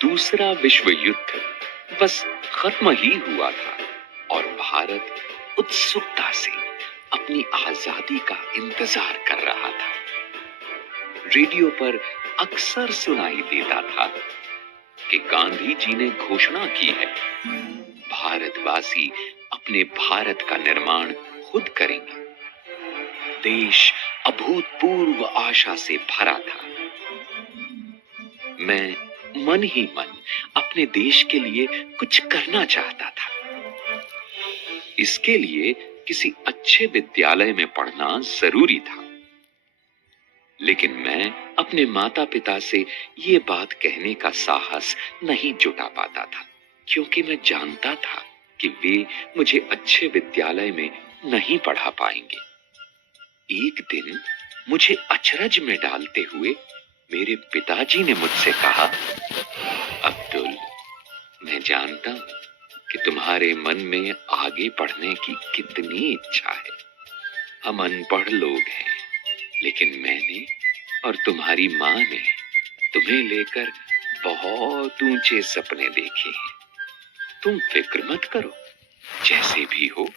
दूसरा विश्व युद्ध बस खत्म ही हुआ था और भारत उत्सुकता से अपनी आजादी का इंतजार कर रहा था। रेडियो पर अक्सर सुनाई देता था कि गांधी जी ने घोषणा की है, भारतवासी अपने भारत का निर्माण खुद करेंगे। देश अभूतपूर्व आशा से भरा था। मैं मन ही मन अपने देश के लिए कुछ करना चाहता था। इसके लिए किसी अच्छे विद्यालय में पढ़ना जरूरी था। लेकिन मैं अपने माता पिता से ये बात कहने का साहस नहीं जुटा पाता था, क्योंकि मैं जानता था कि वे मुझे अच्छे विद्यालय में नहीं पढ़ा पाएंगे। एक दिन मुझे अचरज में डालते हुए मेरे पिताजी ने मुझसे कहा, अब्दुल, मैं जानता हूं कि तुम्हारे मन में आगे पढ़ने की कितनी इच्छा है। हम अनपढ़ लोग हैं, लेकिन मैंने और तुम्हारी माँ ने तुम्हें लेकर बहुत ऊंचे सपने देखे हैं। तुम फिक्र मत करो, जैसे भी हो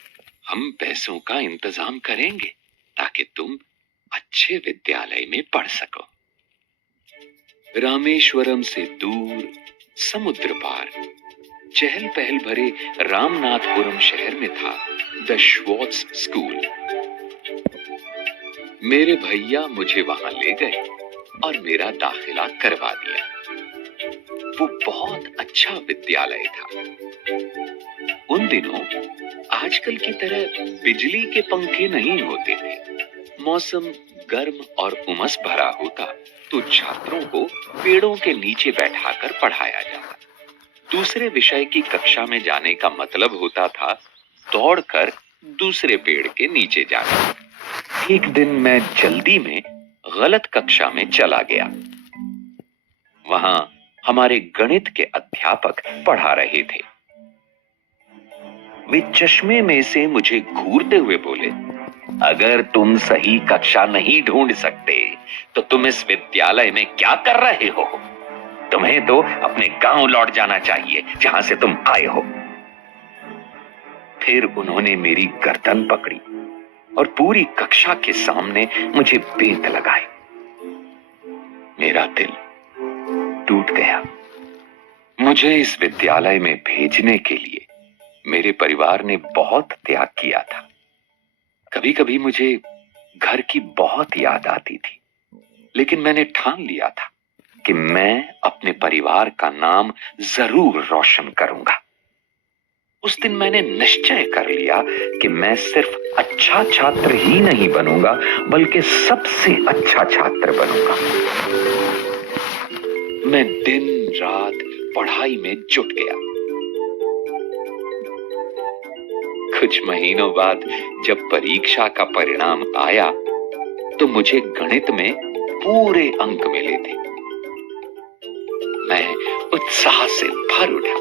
हम पैसों का इंतजाम करेंगे ताकि तुम अच्छे विद्यालय में पढ़ सको। रामेश्वरम से दूर समुद्र पार चहल पहल भरे रामनाथपुरम शहर में था द श्वार्ट्ज स्कूल। मेरे भैया मुझे वहां ले गए और मेरा दाखिला करवा दिया। वो बहुत अच्छा विद्यालय था। उन दिनों आजकल की तरह बिजली के पंखे नहीं होते थे। मौसम गर्म और उमस भरा होता तो छात्रों को पेड़ों के नीचे बैठाकर पढ़ाया जाता। दूसरे विषय की कक्षा में जाने का मतलब होता था दौड़कर दूसरे पेड़ के नीचे जाना। एक दिन मैं जल्दी में गलत कक्षा में चला गया। वहां हमारे गणित के अध्यापक पढ़ा रहे थे। वे चश्मे में से मुझे घूरते हुए बोले, अगर तुम सही कक्षा नहीं ढूंढ सकते तो तुम इस विद्यालय में क्या कर रहे हो? तुम्हें तो अपने गांव लौट जाना चाहिए जहां से तुम आए हो। फिर उन्होंने मेरी गर्दन पकड़ी और पूरी कक्षा के सामने मुझे बेंत लगाई। मेरा दिल टूट गया। मुझे इस विद्यालय में भेजने के लिए मेरे परिवार ने बहुत त्याग किया था। कभी कभी मुझे घर की बहुत याद आती थी, लेकिन मैंने ठान लिया था कि मैं अपने परिवार का नाम जरूर रोशन करूंगा। उस दिन मैंने निश्चय कर लिया कि मैं सिर्फ अच्छा छात्र ही नहीं बनूंगा, बल्कि सबसे अच्छा छात्र बनूंगा। मैं दिन रात पढ़ाई में जुट गया। कुछ महीनों बाद जब परीक्षा का परिणाम आया तो मुझे गणित में पूरे अंक मिले थे। मैं उत्साह से भर उठा।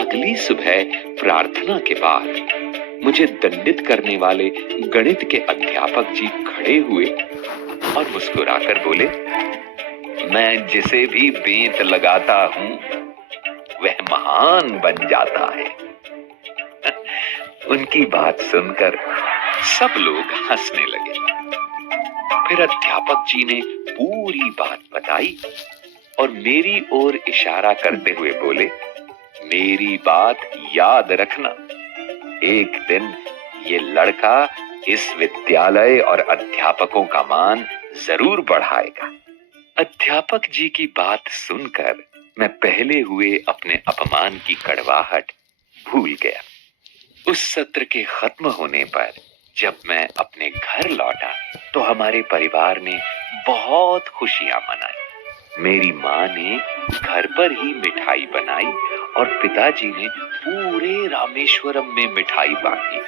अगली सुबह प्रार्थना के बाद मुझे दंडित करने वाले गणित के अध्यापक जी खड़े हुए और मुस्कुराकर बोले, मैं जिसे भी बेंत लगाता हूं वह महान बन जाता है। उनकी बात सुनकर सब लोग हंसने लगे। फिर अध्यापक जी ने पूरी बात बताई और मेरी ओर इशारा करते हुए बोले, मेरी बात याद रखना, एक दिन ये लड़का इस विद्यालय और अध्यापकों का मान जरूर बढ़ाएगा। अध्यापक जी की बात सुनकर मैं पहले हुए अपने अपमान की कड़वाहट भूल गया। उस सत्र के खत्म होने पर जब मैं अपने घर लौटा तो हमारे परिवार ने बहुत खुशियां मनाई। मेरी माँ ने घर पर ही मिठाई बनाई और पिताजी ने पूरे रामेश्वरम में मिठाई बांटी।